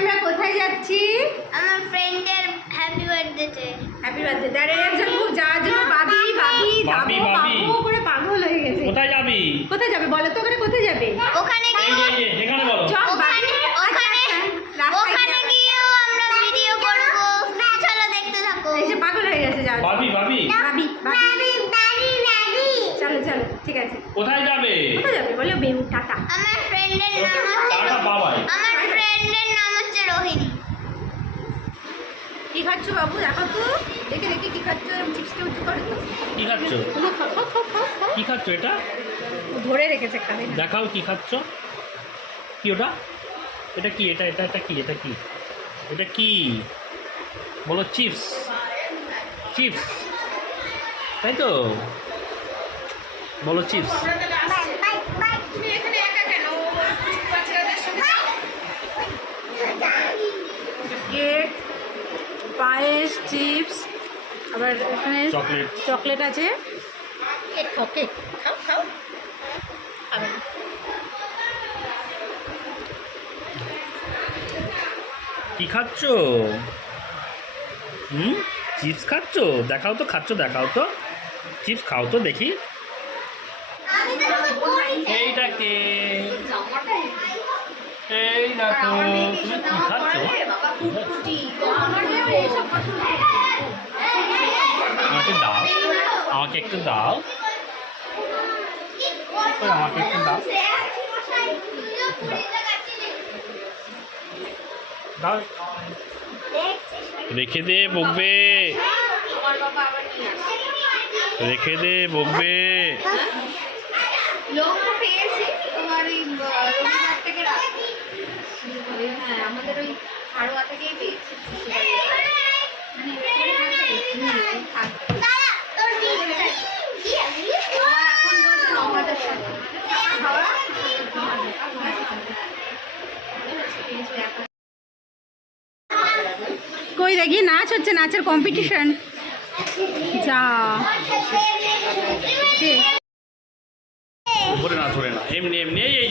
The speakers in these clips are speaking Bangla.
আমরা কোথায় যাচ্ছি? আমার ফ্রেন্ডের হ্যাপি বার্থডেতে। Happy birthday. আরে একজন খুব যাওয়ার জন্য বাবি বাবি যাবো বাবু করে পাগল হয়ে গেছে। কোথায় যাবি? কোথায় যাবে বলো তো? ওখানে কোথায় যাবে? ওখানে এই যে এখানে বলো। ওখানে গিয়েও আমরা ভিডিও করব। চলো দেখতে থাকো। এই যে পাগল হয়ে গেছে যাও। বাবি বাবি বাবি বাবি বাবি। চলো চলো ঠিক আছে। কোথায় যাবে? কোথায় যাবে বলো? বেবু টাটা। আমার ফ্রেন্ডের নাম হচ্ছে টাটা বাবাই। আমার ফ্রেন্ডের নাম হচ্ছে রোহিণী। কি খাচ্ছ বাবু? দেখো তো, দেখে দেখে কি খাচ্ছ? চিপসকে উঁচু করে তো। কি খাচ্ছ? কি খাচ্ছ এটা? ধরে রেখেছে খাবে না। দেখাও কি খাচ্ছ? কি ওটা? এটা কি? এটা এটা এটা কি? এটা কি? এটা কি বলো? চিপস। চিপস তাই তো বলো, চিপস। কেক, পায়েস, চিপস, আবার এখানে চকলেট। চকলেট আছে। কেক খাও, কেক খাও খাও। আবার কি খাচ্ছ? চিপস খাচ্ছ? দেখাও তো, খাচ্ছ দেখাও তো। চিপস খাও তো দেখি। এইটা কে? এই দেখো, তুমি কি খাচ্ছ? আমাকে দাও, আমাকে একটু দাও, আমাকে একটু দাও, দাও। রেখে দে, বকবে। রেখে দে, বকবে। আমাদের ওই হাড়োয়া থেকেই পেয়েছি। কই দেখি নাচ হচ্ছে, নাচের কম্পিটিশন। যা ধরে না, ধরে না, এমনি এমনি। এই এই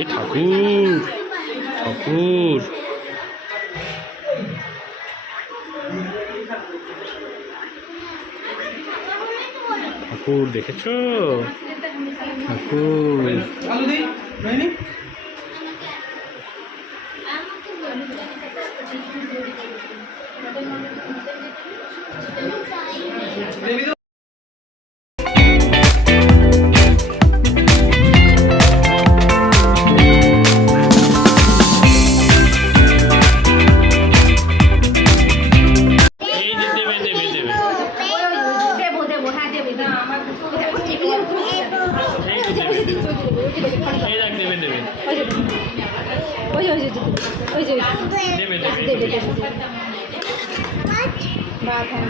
এই ঠাকুর, ঠাকুর, ঠাকুর দেখেছো? ঠাকুর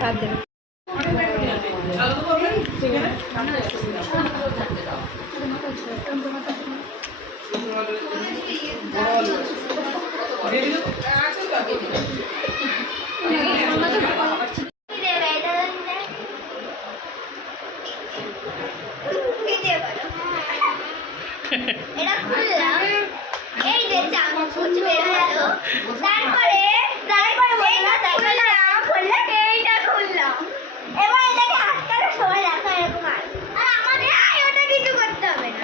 ভাত দেবে। এটা খুললাম, এই যে চামচ বের হলো, তারপরে এইটা খুললাম। এবার এটাকে আটকানোর সময় রাখা এরকম আর আমাদের ওটা কিছু করতে হবে না।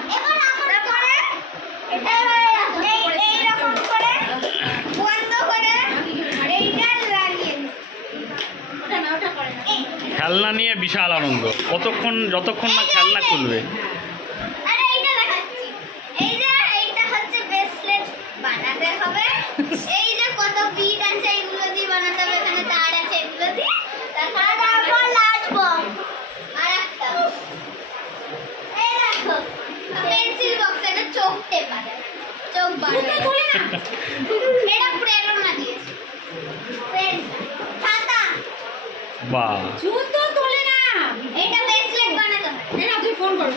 তারপরে এইরকম করে বন্ধ করে এইটা লাগিয়ে ওটা না, ওটা করে না। খেলনা নিয়ে বিশাল আনন্দ, যতক্ষণ না খেলনা খুলবে। আরে এইটা দেখাচ্ছি, এই যে এইটা হচ্ছে ব্রেসলেট বানাতে হবে, এই যে কত বিট আছে এইগুলো দিয়ে বানাতে হবে, এখানে তার আছে এগুলো দিয়ে, তারপর লার্জ বম আর একটা এই দেখো পেন্সিল বক্স, এটা চোখ টেপা যায়, চোখ বানাতে তুলে না, এটা প্রেরণা দিয়েছে, পেন খাতা বাহ, জুতো তোলে না, এটা ব্রেসলেট বানাতে হয়। এই না তুই ফোন করো।